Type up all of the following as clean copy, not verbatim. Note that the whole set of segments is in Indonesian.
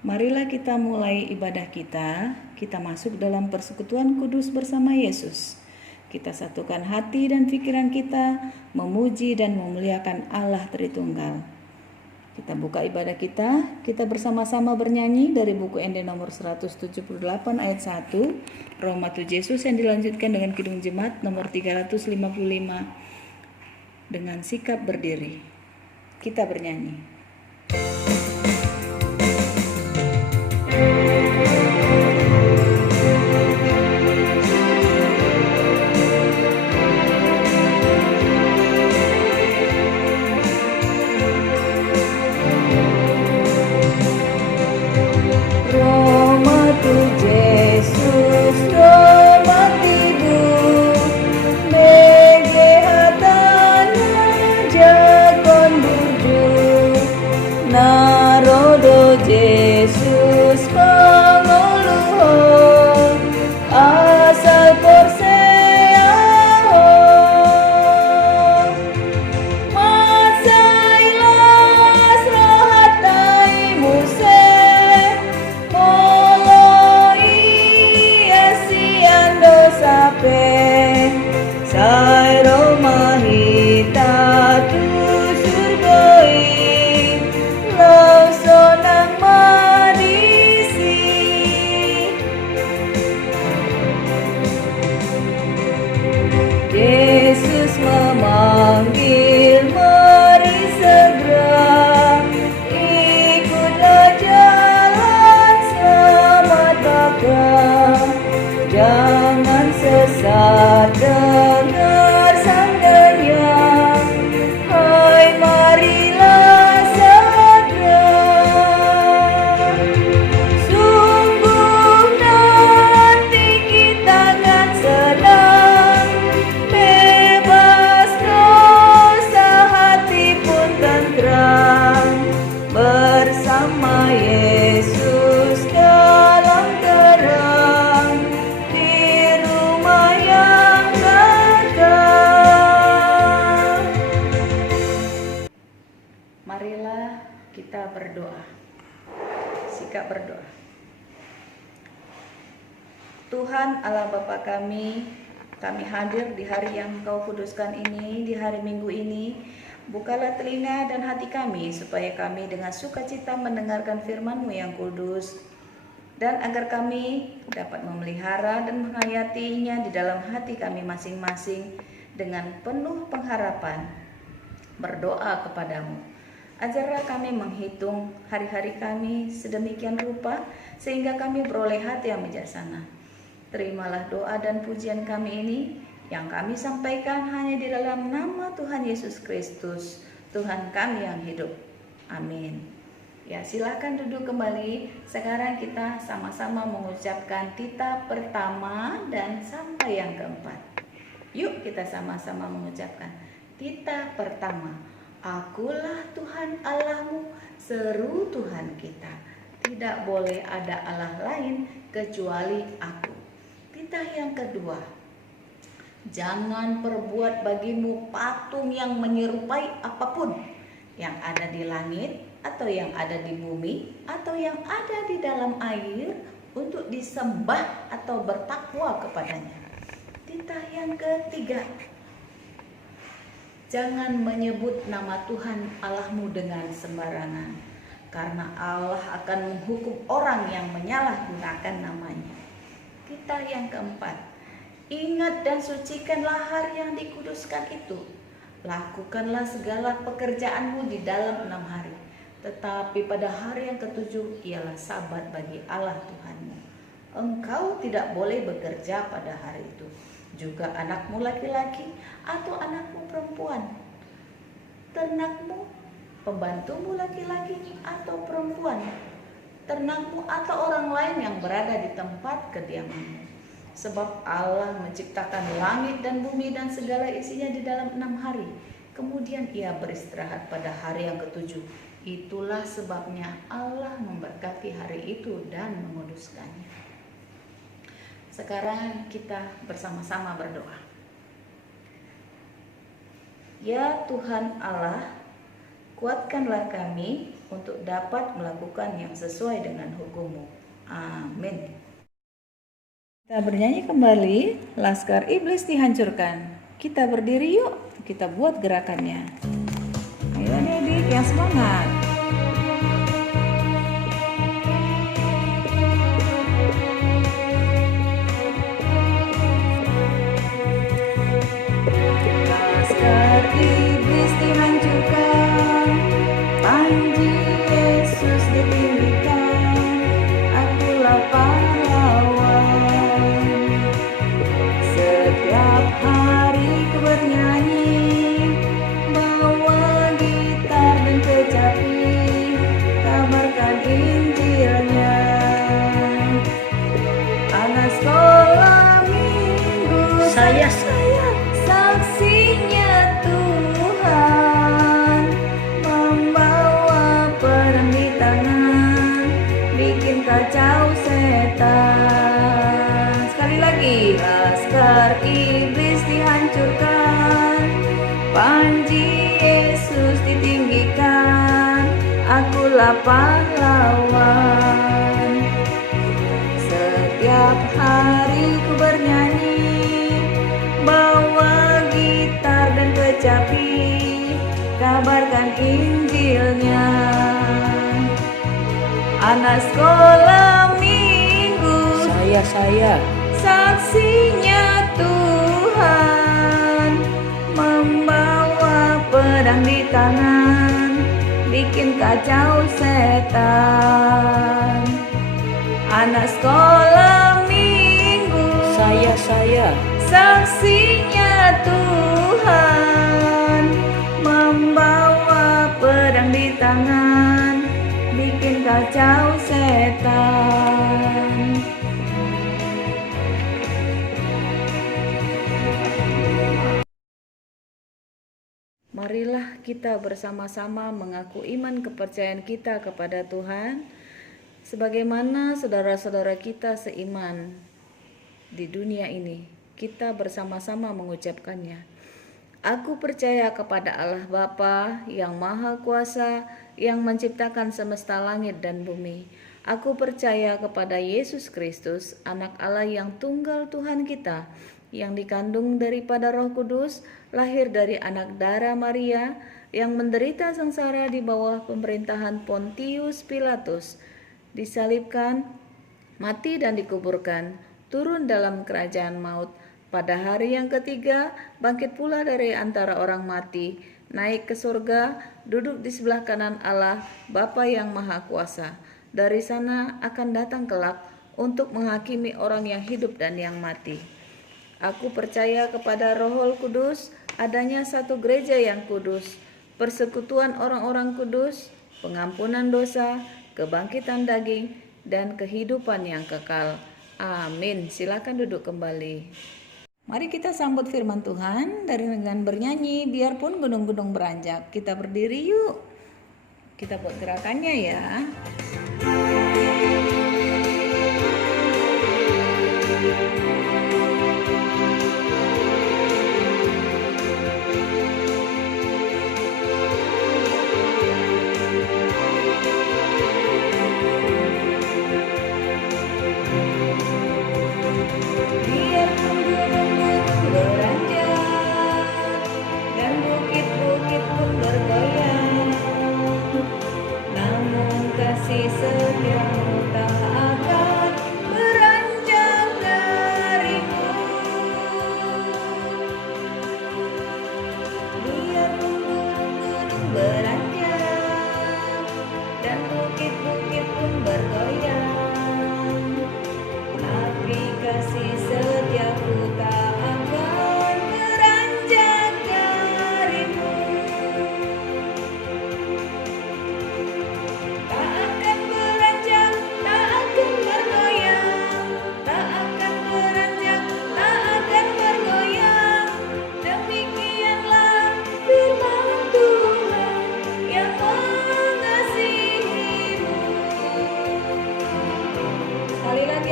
Marilah kita mulai ibadah kita. Kita masuk dalam persekutuan kudus bersama Yesus. Kita satukan hati dan pikiran kita, memuji dan memuliakan Allah Tritunggal. Kita buka ibadah kita bersama-sama bernyanyi dari buku ND nomor 178 ayat 1, Roh Matur Yesus, yang dilanjutkan dengan Kidung Jemaat nomor 355 dengan sikap berdiri. Kita bernyanyi. Marilah kita berdoa. Sikap berdoa. Tuhan Allah Bapa kami hadir di hari yang Kau kuduskan ini, di hari Minggu ini. Bukalah telinga dan hati kami, supaya kami dengan sukacita mendengarkan firman-Mu yang kudus, dan agar kami dapat memelihara dan menghayatinya di dalam hati kami masing-masing dengan penuh pengharapan. Berdoa kepadamu. Ajarlah kami menghitung hari-hari kami sedemikian rupa, sehingga kami beroleh hati yang bijaksana. Terimalah doa dan pujian kami ini, yang kami sampaikan hanya di dalam nama Tuhan Yesus Kristus, Tuhan kami yang hidup. Amin. Ya, silahkan duduk kembali. Sekarang kita sama-sama mengucapkan titah pertama dan sampai yang keempat. Yuk kita sama-sama mengucapkan titah pertama. Akulah Tuhan Allahmu, seru Tuhan kita. Tidak boleh ada Allah lain kecuali aku. Titah yang kedua. Jangan perbuat bagimu patung yang menyerupai apapun yang ada di langit, atau yang ada di bumi, atau yang ada di dalam air, untuk disembah atau bertakwa kepadanya. Titah yang ketiga. Jangan menyebut nama Tuhan Allahmu dengan sembarangan, karena Allah akan menghukum orang yang menyalahgunakan namanya. Titah yang keempat. Ingat dan sucikanlah hari yang dikuduskan itu. Lakukanlah segala pekerjaanmu di dalam 6 hari. Tetapi pada hari yang ketujuh ialah sabat bagi Allah Tuhanmu. Engkau tidak boleh bekerja pada hari itu. Juga anakmu laki-laki atau anakmu perempuan, ternakmu, pembantumu laki-laki atau perempuan, ternakmu atau orang lain yang berada di tempat kediamanmu. Sebab Allah menciptakan langit dan bumi dan segala isinya di dalam 6 hari. Kemudian ia beristirahat pada hari yang ketujuh. Itulah sebabnya Allah memberkati hari itu dan menguduskannya. Sekarang kita bersama-sama berdoa. Ya Tuhan Allah, kuatkanlah kami untuk dapat melakukan yang sesuai dengan hukum-Mu. Amin. Kita bernyanyi kembali, Laskar Iblis Dihancurkan. Kita berdiri yuk, kita buat gerakannya. Ayo adik-adik yang semangat. Laskar iblis dihancurkan, panji Yesus ditinggikan, akulah pahlawan. Setiap hari ku bernyanyi, bawa gitar dan kecapi, kabarkan Injilnya. Anak sekolah minggu, saya saksinya Tuhan, membawa pedang di tangan, bikin kacau setan. Sekali lagi, laskar iblis dihancurkan, panji Yesus ditinggikan, akulah pahlawan. Setiap hari ku bernyanyi, bawa gitar dan kecapi, kabarkan Injilnya. Anak sekolah minggu, saya saksinya Tuhan, membawa pedang di tangan, bikin kacau setan. Anak sekolah minggu, saya saksinya Tuhan, membawa pedang di tangan, bikin kacau setan. Marilah kita bersama-sama mengaku iman kepercayaan kita kepada Tuhan, sebagaimana saudara-saudara kita seiman di dunia ini. Kita bersama-sama mengucapkannya. Aku percaya kepada Allah Bapa yang Maha Kuasa, yang menciptakan semesta langit dan bumi. Aku percaya kepada Yesus Kristus, Anak Allah yang tunggal Tuhan kita, yang dikandung daripada Roh Kudus, lahir dari anak darah Maria, yang menderita sengsara di bawah pemerintahan Pontius Pilatus, disalibkan, mati dan dikuburkan, turun dalam kerajaan maut. Pada hari yang ketiga, bangkit pula dari antara orang mati, naik ke surga, duduk di sebelah kanan Allah, Bapa yang Maha Kuasa. Dari sana akan datang kelak untuk menghakimi orang yang hidup dan yang mati. Aku percaya kepada Roh Kudus, adanya satu gereja yang kudus, persekutuan orang-orang kudus, pengampunan dosa, kebangkitan daging, dan kehidupan yang kekal. Amin. Silakan duduk kembali. Mari kita sambut firman Tuhan dengan bernyanyi, biarpun gunung-gunung beranjak. Kita berdiri yuk. Kita buat gerakannya ya.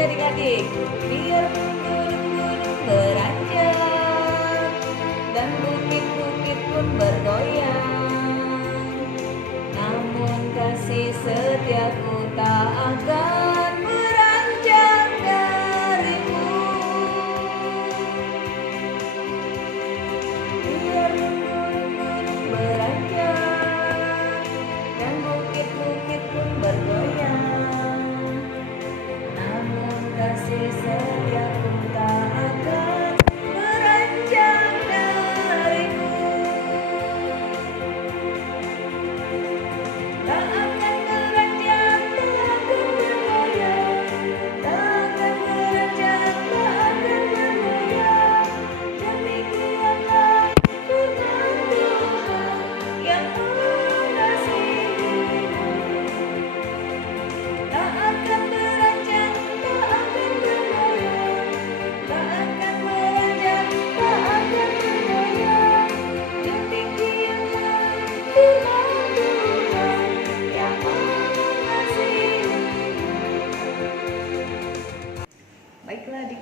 adik-adik, biar gunung-gunung beranjak dan bukit-bukit pun bergoyang, namun kasih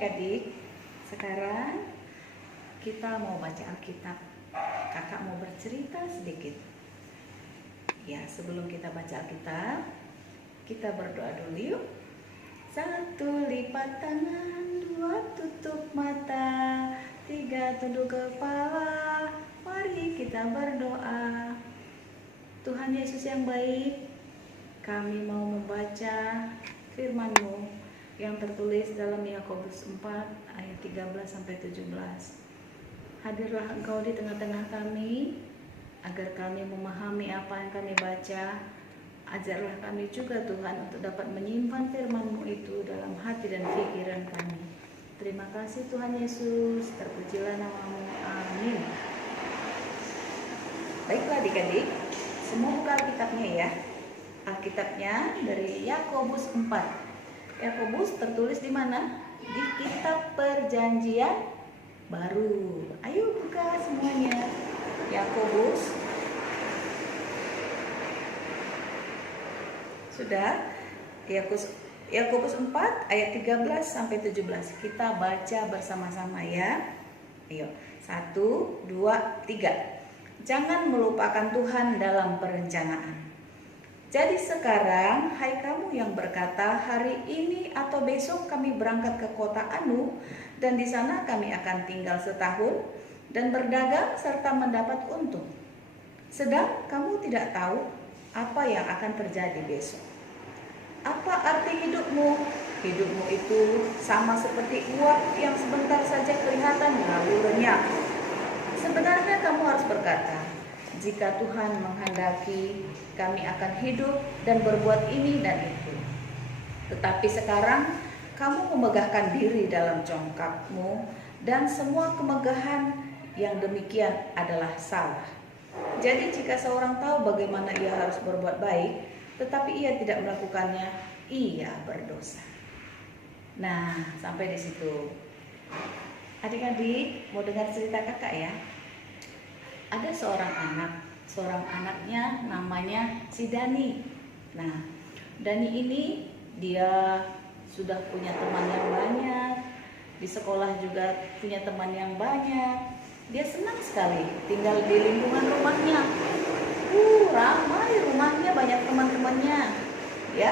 adik-adik, sekarang kita mau baca Alkitab. Kakak mau bercerita sedikit. Ya, sebelum kita baca Alkitab, kita berdoa dulu yuk. 1, lipat tangan, 2, tutup mata, 3, tunduk kepala. Mari kita berdoa. Tuhan Yesus yang baik, kami mau membaca firman-Mu yang tertulis dalam Yakobus 4 ayat 13-17. Hadirlah Engkau di tengah-tengah kami, agar kami memahami apa yang kami baca. Ajarlah kami juga Tuhan untuk dapat menyimpan firman-Mu itu dalam hati dan pikiran kami. Terima kasih Tuhan Yesus, terpujilah nama-Mu. Amin. Baiklah adik-adik, semua buka Alkitabnya ya. Alkitabnya dari Yakobus 4. Yakobus tertulis di mana? Di kitab Perjanjian Baru. Ayo buka semuanya. Yakobus. Sudah? Yakobus 4 ayat 13-17. Kita baca bersama-sama ya. Ayo. 1, 2, 3. Jangan melupakan Tuhan dalam perencanaan. Jadi sekarang, hai kamu yang berkata, hari ini atau besok kami berangkat ke kota Anu, dan di sana kami akan tinggal setahun dan berdagang serta mendapat untung. Sedang kamu tidak tahu apa yang akan terjadi besok. Apa arti hidupmu? Hidupmu itu sama seperti uap yang sebentar saja kelihatan lalu lenyap. Sebenarnya kamu harus berkata, jika Tuhan menghendaki, kami akan hidup dan berbuat ini dan itu. Tetapi sekarang kamu memegahkan diri dalam congkakmu, dan semua kemegahan yang demikian adalah salah. Jadi jika seorang tahu bagaimana ia harus berbuat baik, tetapi ia tidak melakukannya, ia berdosa. Nah, sampai di situ. Adik-adik, mau dengar cerita kakak ya? Ada seorang anaknya namanya si Dani. Nah, Dani ini dia sudah punya teman yang banyak, di sekolah juga punya teman yang banyak. Dia senang sekali tinggal di lingkungan rumahnya. Ramai rumahnya, banyak teman-temannya. Ya,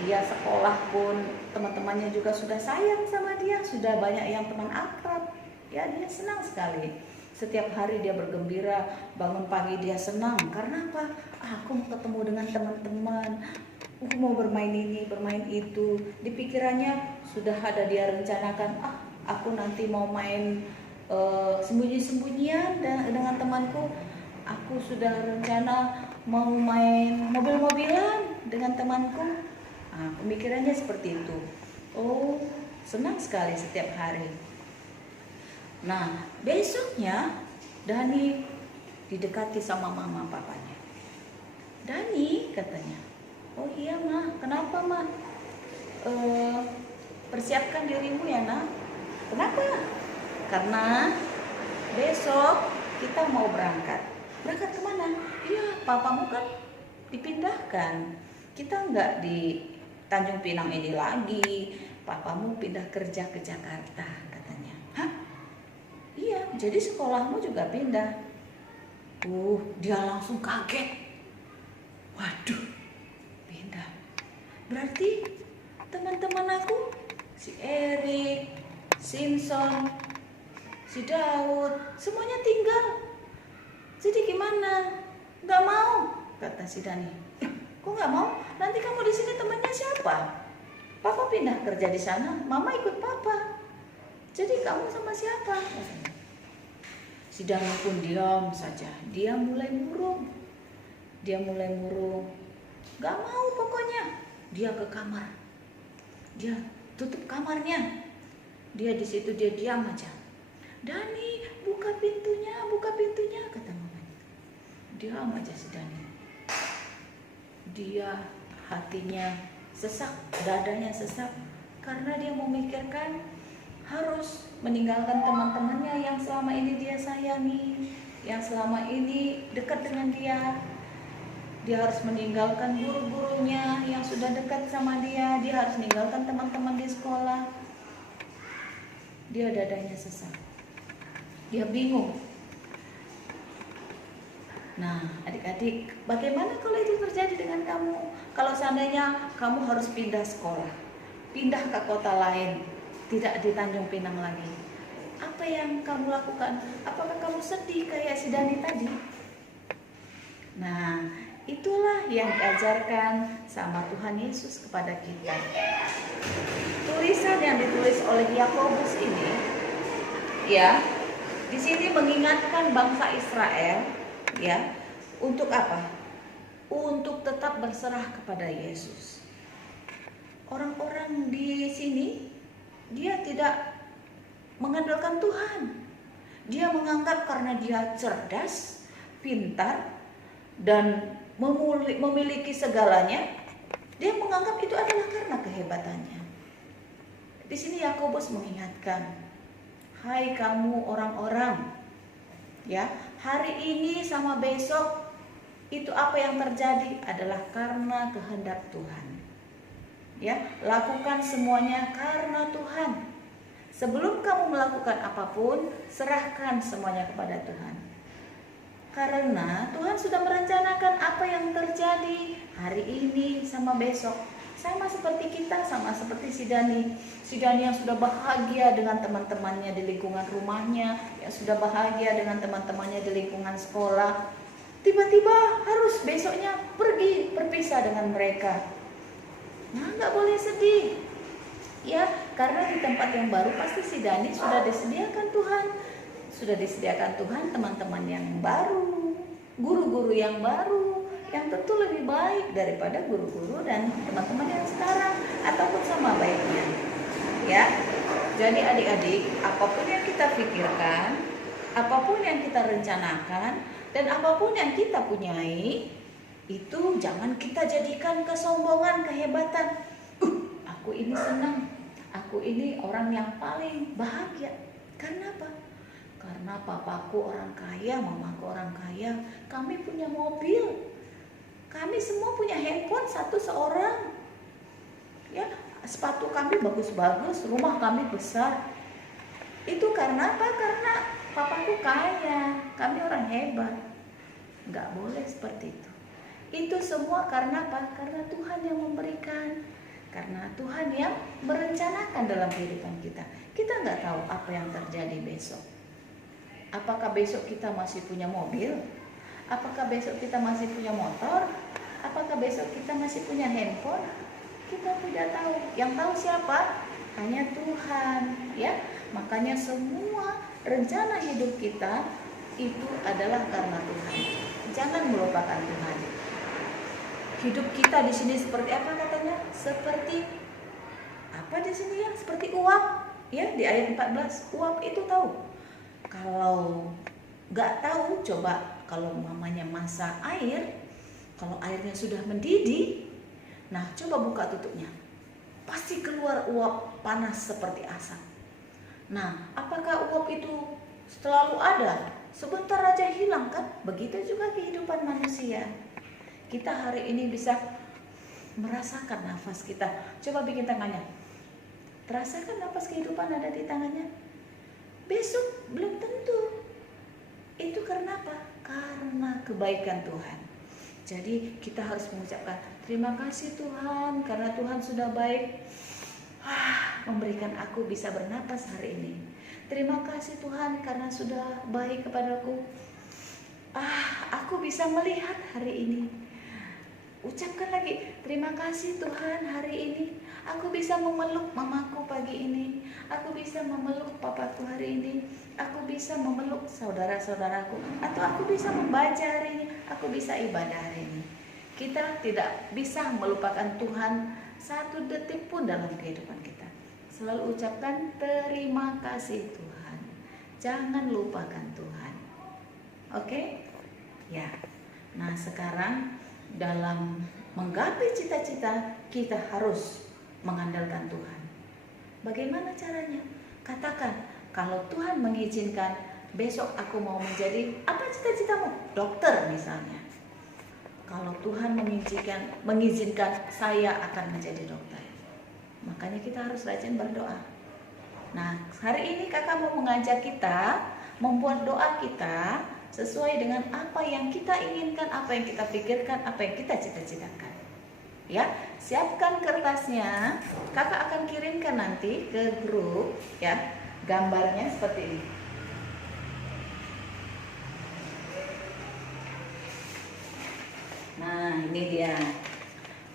dia sekolah pun teman-temannya juga sudah sayang sama dia, sudah banyak yang teman akrab. Ya, dia senang sekali. Setiap hari dia bergembira, bangun pagi dia senang. Karena apa? Aku mau ketemu dengan teman-teman, aku mau bermain ini, bermain itu. Di pikirannya sudah ada dia rencanakan, aku nanti mau main sembunyi-sembunyian dengan temanku. Aku sudah rencana mau main mobil-mobilan dengan temanku. Pemikirannya seperti itu. Oh, senang sekali setiap hari. Nah, besoknya Dani didekati sama mama papanya. Dani katanya, oh iya ma, kenapa ma? Persiapkan dirimu ya nak. Kenapa? Karena besok kita mau berangkat. Berangkat kemana? Iya, papamu kan dipindahkan. Kita nggak di Tanjung Pinang ini lagi. Papamu pindah kerja ke Jakarta katanya. Hah? Iya, jadi sekolahmu juga pindah. Dia langsung kaget. Waduh, pindah. Berarti teman-teman aku, si Erik, Simpson, si Daud, semuanya tinggal. Jadi gimana? Gak mau, kata si Dani. Kok gak mau? Nanti kamu di sini temannya siapa? Papa pindah kerja di sana, mama ikut papa. Jadi kamu sama siapa? Si Dani pun diam saja. Dia mulai murung. Gak mau pokoknya. Dia ke kamar. Dia tutup kamarnya. Dia di situ dia diam aja. Dani, buka pintunya, kata mamanya. Diam aja si Dani. Dia hatinya sesak, dadanya sesak, karena dia memikirkan harus meninggalkan teman-temannya yang selama ini dia sayangi, yang selama ini dekat dengan dia. Dia harus meninggalkan guru-gurunya yang sudah dekat sama dia. Dia harus meninggalkan teman-teman di sekolah. dia dadanya sesak, dia bingung. Nah, adik-adik, bagaimana kalau itu terjadi dengan kamu? Kalau seandainya kamu harus pindah sekolah, pindah ke kota lain, tidak di Tanjung Pinang lagi, apa yang kamu lakukan? Apakah kamu sedih kayak si Dani tadi? Nah, itulah yang diajarkan sama Tuhan Yesus kepada kita. Tulisan yang ditulis oleh Yakobus ini, ya, di sini mengingatkan bangsa Israel, ya, untuk apa? Untuk tetap berserah kepada Yesus. Orang-orang di sini dia tidak mengandalkan Tuhan. Dia menganggap karena dia cerdas, pintar, dan memiliki segalanya, dia menganggap itu adalah karena kehebatannya. Di sini Yakobus mengingatkan, hai kamu orang-orang, ya, hari ini sama besok itu apa yang terjadi adalah karena kehendak Tuhan. Ya, lakukan semuanya karena Tuhan. Sebelum kamu melakukan apapun, serahkan semuanya kepada Tuhan. Karena Tuhan sudah merencanakan apa yang terjadi hari ini sama besok. Sama seperti kita, sama seperti si Dani. Si Dani yang sudah bahagia dengan teman-temannya di lingkungan rumahnya, yang sudah bahagia dengan teman-temannya di lingkungan sekolah, tiba-tiba harus besoknya pergi berpisah dengan mereka. Nah, nggak boleh sedih. Ya, karena di tempat yang baru pasti si Dani sudah disediakan Tuhan. Sudah disediakan Tuhan teman-teman yang baru, guru-guru yang baru, yang tentu lebih baik daripada guru-guru dan teman-teman yang sekarang ataupun sama baiknya. Ya. Jadi adik-adik, apapun yang kita pikirkan, apapun yang kita rencanakan, dan apapun yang kita punyai, itu jangan kita jadikan kesombongan, kehebatan. Aku ini senang, aku ini orang yang paling bahagia. Karena apa? Karena papaku orang kaya, mamaku orang kaya, kami punya mobil, kami semua punya handphone satu seorang, ya, sepatu kami bagus-bagus, rumah kami besar. Itu karena apa? Karena papaku kaya, kami orang hebat. Nggak boleh seperti itu. Itu semua karena apa? Karena Tuhan yang memberikan, karena Tuhan yang merencanakan dalam kehidupan kita. Kita nggak tahu apa yang terjadi besok. Apakah besok kita masih punya mobil? Apakah besok kita masih punya motor? Apakah besok kita masih punya handphone? Kita tidak tahu. Yang tahu siapa? Hanya Tuhan, ya. Makanya semua rencana hidup kita itu adalah karena Tuhan. Jangan melupakan Tuhan. Hidup kita di sini seperti apa katanya? Seperti apa di sini ya? Seperti uap, ya, di ayat 14. Uap itu tahu. Kalau nggak tahu, coba kalau mamanya masak air, kalau airnya sudah mendidih, nah coba buka tutupnya, pasti keluar uap panas seperti asap. Nah, apakah uap itu selalu ada? Sebentar aja hilang kan? Begitu juga kehidupan manusia. Kita hari ini bisa merasakan nafas kita. Coba bikin tangannya. Terasakan nafas kehidupan ada di tangannya? Besok belum tentu. Itu karena apa? Karena kebaikan Tuhan. Jadi kita harus mengucapkan terima kasih Tuhan, karena Tuhan sudah baik memberikan aku bisa bernapas hari ini. Terima kasih Tuhan karena sudah baik kepadaku. Aku bisa melihat hari ini. Ucapkan lagi, terima kasih Tuhan hari ini. Aku bisa memeluk mamaku pagi ini. Aku bisa memeluk papaku hari ini. Aku bisa memeluk saudara-saudaraku. Atau aku bisa membaca hari ini. Aku bisa ibadah hari ini. Kita tidak bisa melupakan Tuhan satu detik pun dalam kehidupan kita. Selalu ucapkan terima kasih Tuhan. Jangan lupakan Tuhan. Oke? Ya. Nah, sekarang dalam menggapai cita-cita kita harus mengandalkan Tuhan. Bagaimana caranya? Katakan, kalau Tuhan mengizinkan besok aku mau menjadi apa cita-citamu? Dokter misalnya. Kalau Tuhan mengizinkan saya akan menjadi dokter. Makanya kita harus rajin berdoa. Nah, hari ini kakak mau mengajak kita membuat doa kita sesuai dengan apa yang kita inginkan, apa yang kita pikirkan, apa yang kita cita-citakan. Ya, siapkan kertasnya. Kakak akan kirimkan nanti ke grup ya. Gambarnya seperti ini. Nah, ini dia.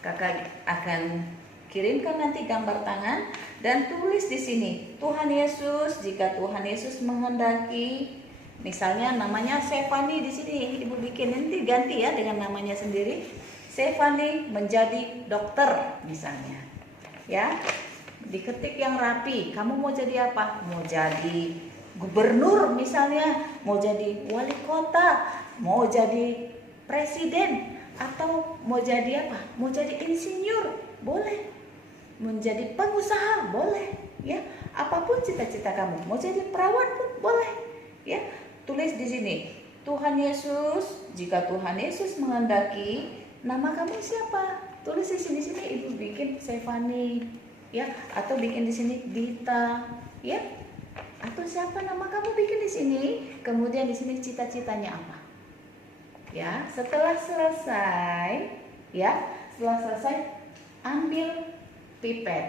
Kakak akan kirimkan nanti gambar tangan dan tulis di sini, Tuhan Yesus, jika Tuhan Yesus menghendaki, misalnya namanya Stefani di sini, Ibu bikin nanti ganti ya dengan namanya sendiri. Stefani menjadi dokter misalnya. Ya. Diketik yang rapi. Kamu mau jadi apa? Mau jadi gubernur misalnya, mau jadi wali kota, mau jadi presiden, atau mau jadi apa? Mau jadi insinyur, boleh. Menjadi pengusaha, boleh. Ya, apapun cita-cita kamu. Mau jadi perawat pun boleh. Ya, tulis di sini. Tuhan Yesus, jika Tuhan Yesus menghendaki, nama kamu siapa? Tulis di sini Ibu bikin Stefani, ya, atau bikin di sini Dita, ya. Atau siapa nama kamu bikin di sini. Kemudian di sini cita-citanya apa? Ya, setelah selesai, ambil pipet.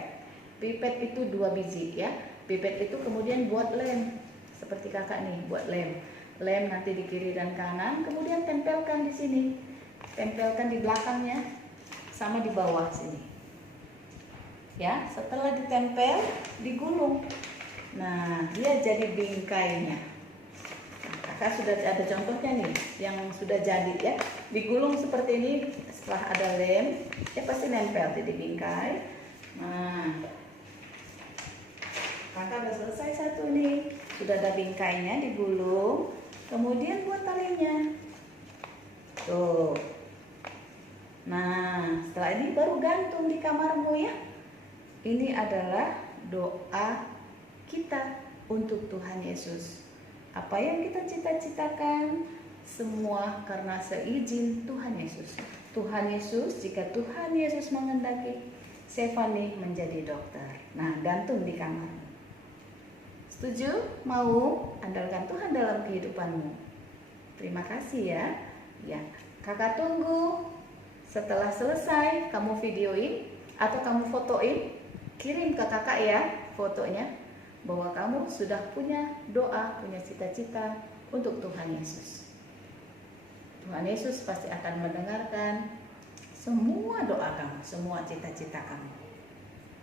Pipet itu 2 biji ya. Pipet itu kemudian buat lem. Seperti kakak nih, buat lem. Lem nanti di kiri dan kanan, kemudian tempelkan di sini. Tempelkan di belakangnya sama di bawah sini. Ya, setelah ditempel, digulung. Nah, dia jadi bingkainya. Kakak sudah ada contohnya nih yang sudah jadi ya, digulung seperti ini. Setelah ada lem, dia pasti nempel di bingkai. Nah, kakak udah selesai satu nih, sudah ada bingkainya digulung. Kemudian buat talinya tuh. Nah, setelah ini baru gantung di kamarmu ya. Ini adalah doa kita untuk Tuhan Yesus. Apa yang kita cita-citakan semua karena seizin Tuhan Yesus. Tuhan Yesus, jika Tuhan Yesus menghendaki, Stefani menjadi dokter. Nah, gantung di kamarmu. Setuju? Mau? Andalkan Tuhan dalam kehidupanmu. Terima kasih ya. Ya, kakak tunggu. Setelah selesai, kamu videoin atau kamu fotoin, kirim ke kakak ya fotonya, bahwa kamu sudah punya doa, punya cita-cita untuk Tuhan Yesus. Tuhan Yesus pasti akan mendengarkan semua doa kamu, semua cita-cita kamu.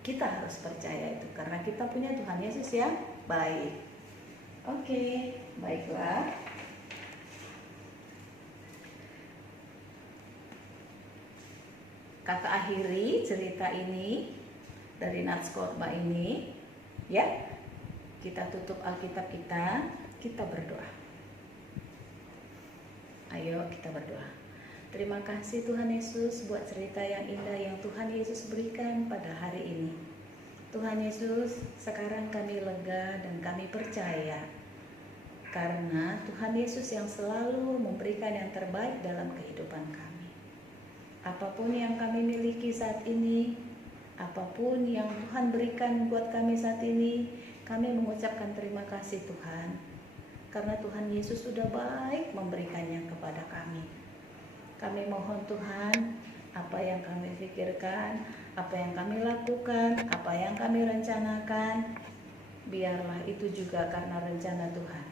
Kita harus percaya itu, karena kita punya Tuhan Yesus yang baik. Oke, baiklah. Kakak akhiri cerita ini dari Nats Khotbah ini, ya. Kita tutup Alkitab kita berdoa. Ayo kita berdoa. Terima kasih Tuhan Yesus buat cerita yang indah yang Tuhan Yesus berikan pada hari ini. Tuhan Yesus, sekarang kami lega dan kami percaya karena Tuhan Yesus yang selalu memberikan yang terbaik dalam kehidupan kami. Apapun yang kami miliki saat ini, apapun yang Tuhan berikan buat kami saat ini, kami mengucapkan terima kasih Tuhan, karena Tuhan Yesus sudah baik memberikannya kepada kami. Kami mohon Tuhan, apa yang kami pikirkan, apa yang kami lakukan, apa yang kami rencanakan, biarlah itu juga karena rencana Tuhan.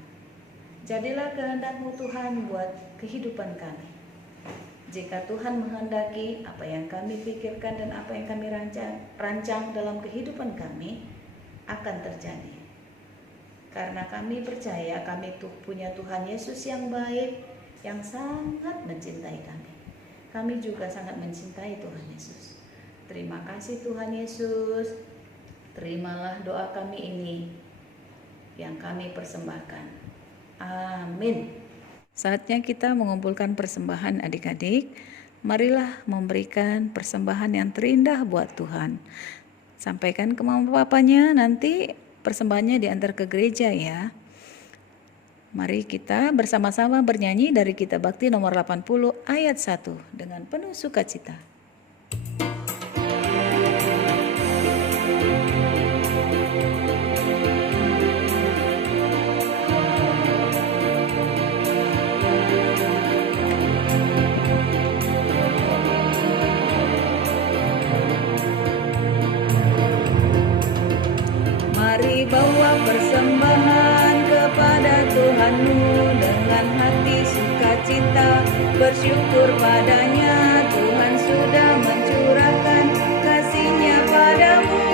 Jadilah kehendak-Mu Tuhan buat kehidupan kami. Jika Tuhan menghendaki, apa yang kami pikirkan dan apa yang kami rancang dalam kehidupan kami akan terjadi. Karena kami percaya kami punya Tuhan Yesus yang baik, yang sangat mencintai kami. Kami juga sangat mencintai Tuhan Yesus. Terima kasih Tuhan Yesus. Terimalah doa kami ini yang kami persembahkan. Amin. Saatnya kita mengumpulkan persembahan adik-adik. Marilah memberikan persembahan yang terindah buat Tuhan. Sampaikan ke mama papanya, nanti persembahannya diantar ke gereja ya. Mari kita bersama-sama bernyanyi dari Kitab Bakti nomor 80 ayat 1 dengan penuh sukacita. bawa persembahan kepada Tuhanmu dengan hati sukacita, bersyukur padanya. Tuhan sudah mencurahkan kasih-Nya padamu.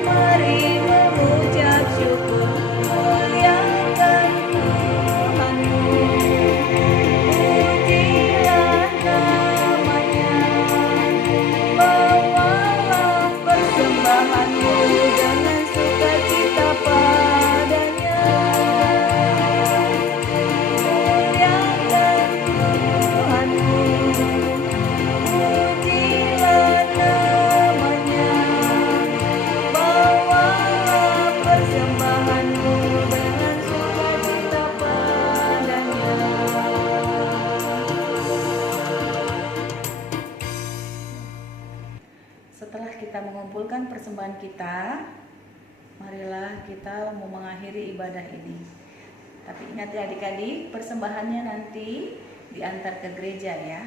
Mari mengucap syukur, muliakan Tuhanmu. Pujilah namanya, bawalah persembahanmu dengan sukacita padanya. Muliakan Tuhanmu, pujilah namanya, bawalah persembahanmu dengan sukacita padanya. Setelah kita mengumpulkan persembahan kita, marilah kita mau mengakhiri ibadah ini. Tapi ingat ya adik-adik, persembahannya nanti diantar ke gereja ya.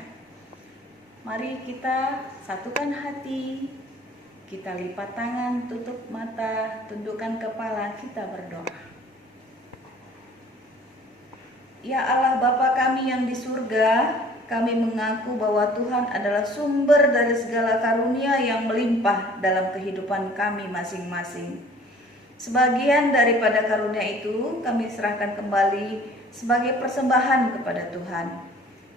Mari kita satukan hati, kita lipat tangan, tutup mata, tundukkan kepala, kita berdoa. Ya Allah Bapa kami yang di surga, kami mengaku bahwa Tuhan adalah sumber dari segala karunia yang melimpah dalam kehidupan kami masing-masing. Sebagian daripada karunia itu kami serahkan kembali sebagai persembahan kepada Tuhan.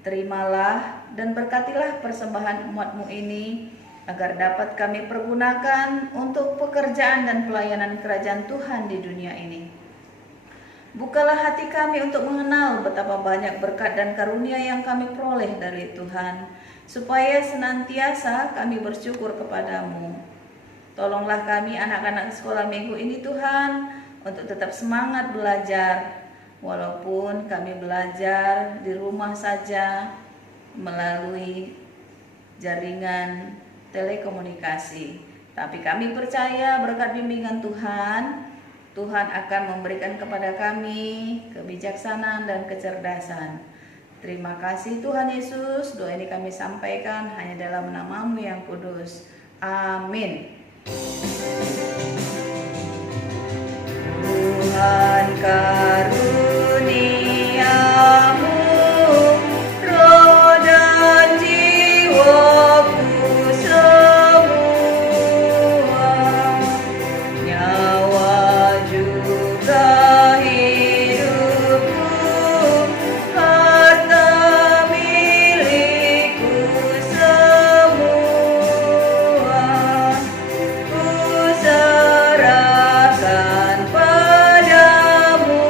Terimalah dan berkatilah persembahan umat-Mu ini, agar dapat kami pergunakan untuk pekerjaan dan pelayanan kerajaan Tuhan di dunia ini. Bukalah hati kami untuk mengenal betapa banyak berkat dan karunia yang kami peroleh dari Tuhan, supaya senantiasa kami bersyukur kepadamu. Tolonglah kami anak-anak sekolah minggu ini Tuhan, untuk tetap semangat belajar, walaupun kami belajar di rumah saja melalui jaringan telekomunikasi. Tapi kami percaya berkat bimbingan Tuhan, Tuhan akan memberikan kepada kami kebijaksanaan dan kecerdasan. Terima kasih Tuhan Yesus, doa ini kami sampaikan hanya dalam nama-Mu yang kudus. Amin. Tuhan karuniamu, roh dan jiwaku semua, nyawa juga hidupku, harta milikku semua, ku serahkan padamu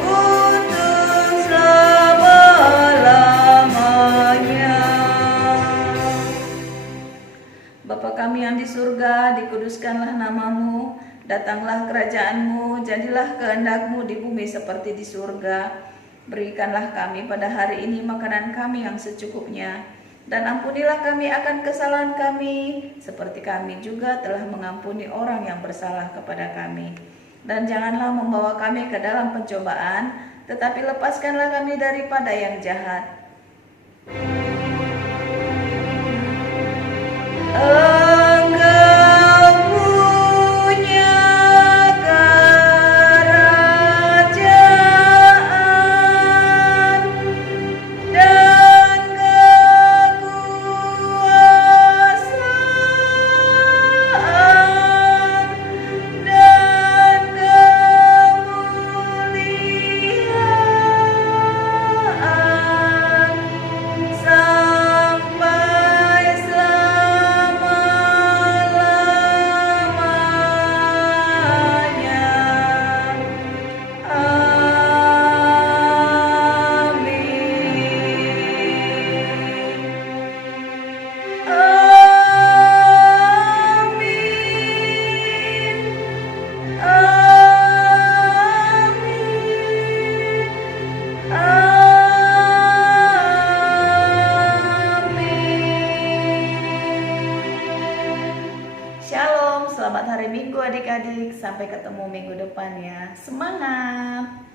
untuk selama-lamanya. Bapa kami yang di surga, dikuduskanlah nama-Mu, datanglah kerajaan-Mu, jadilah kehendak-Mu di bumi seperti di surga. Berikanlah kami pada hari ini makanan kami yang secukupnya, dan ampunilah kami akan kesalahan kami, seperti kami juga telah mengampuni orang yang bersalah kepada kami. Dan janganlah membawa kami ke dalam pencobaan, tetapi lepaskanlah kami daripada yang jahat. Engkau punya kerajaan dan kekuasaan dan kemuliaan sampai selama-lamanya. Amin. Amin. Amin. Shalom, selamat hari Minggu adik-adik. Sampai ketemu minggu depan ya. Semangat!